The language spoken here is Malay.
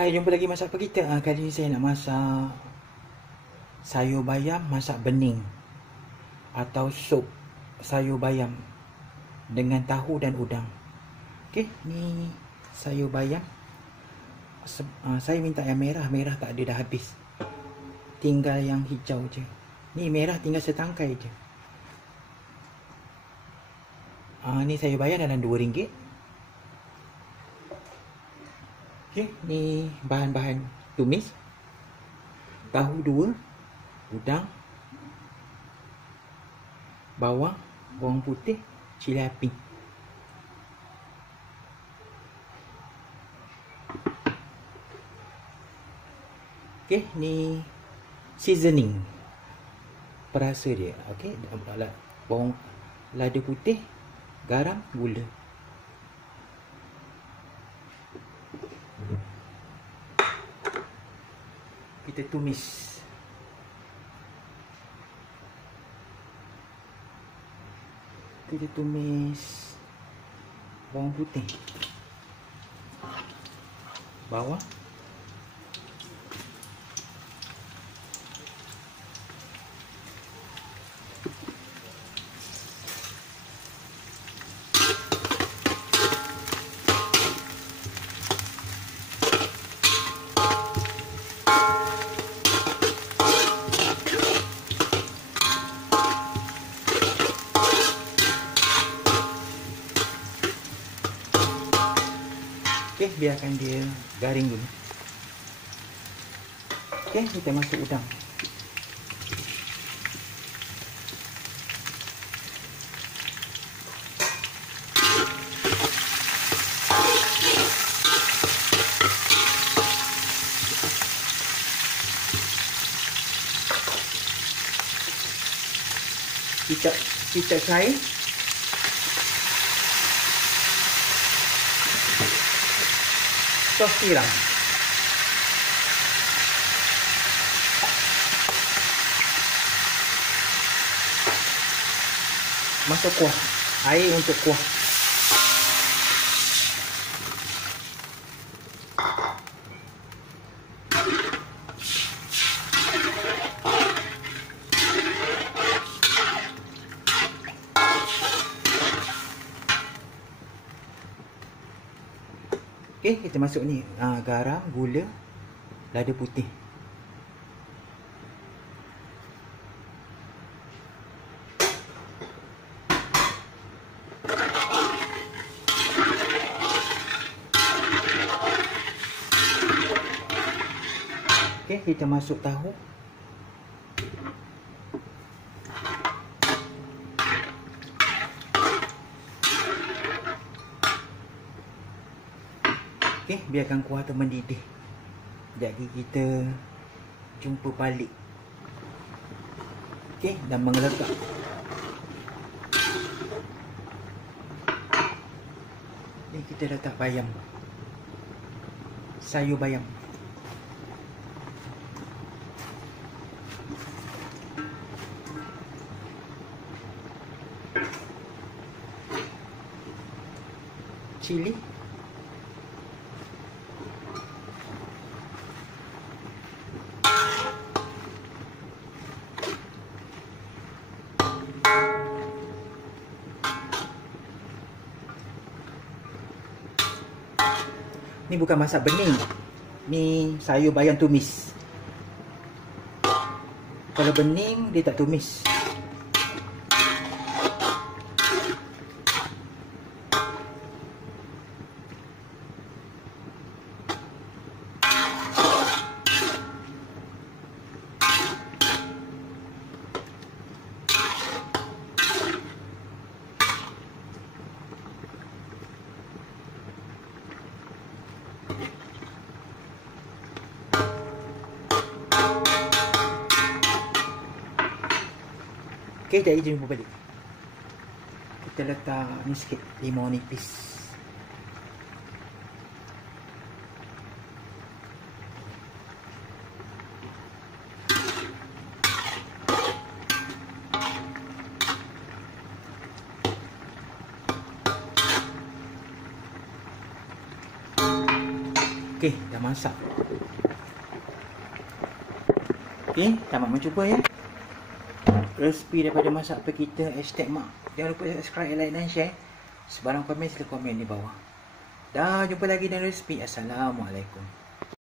Hai, jumpa lagi masak apa kita. Kali ni saya nak masak sayur bayam masak bening atau sup sayur bayam dengan tahu dan udang. Okey, ni sayur bayam. Saya minta yang merah, merah tak ada, dah habis. Tinggal yang hijau je. Ni merah tinggal setangkai je. Ni sayur bayam dalam RM2. Okey, ni bahan-bahan tumis. Tahu 2, udang, bawang, bawang putih, cili api. Okey, ni seasoning. Perasa dia. Okey, bawang, lada putih, garam, gula. Kita tumis. Kita tumis bawang putih, bawang, okey, biarkan dia garing dulu. Okey, kita masuk udang. Kita cair. Sos tiram. Masuk kuah. Air untuk kuah. Okey, kita masuk ni garam, gula, lada putih. Okey, kita masuk tahu. Okey, biarkan kuah tu mendidih. Jadi kita jumpa balik. Okey, dah mengelegak. Ni kita letak bayam. Sayur bayam. Cili. Ni bukan masak bening. Ni sayur bayam tumis. Kalau bening dia tak tumis. Okey, jadi jumpa balik. Kita letak ni sikit, limau nipis. Okey, dah masak. Okey, selamat mencuba ya. Resipi daripada masak apa kita #mak. Jangan lupa subscribe, like dan share. Sebarang komen sila komen di bawah. Dah jumpa lagi dalam resipi. Assalamualaikum.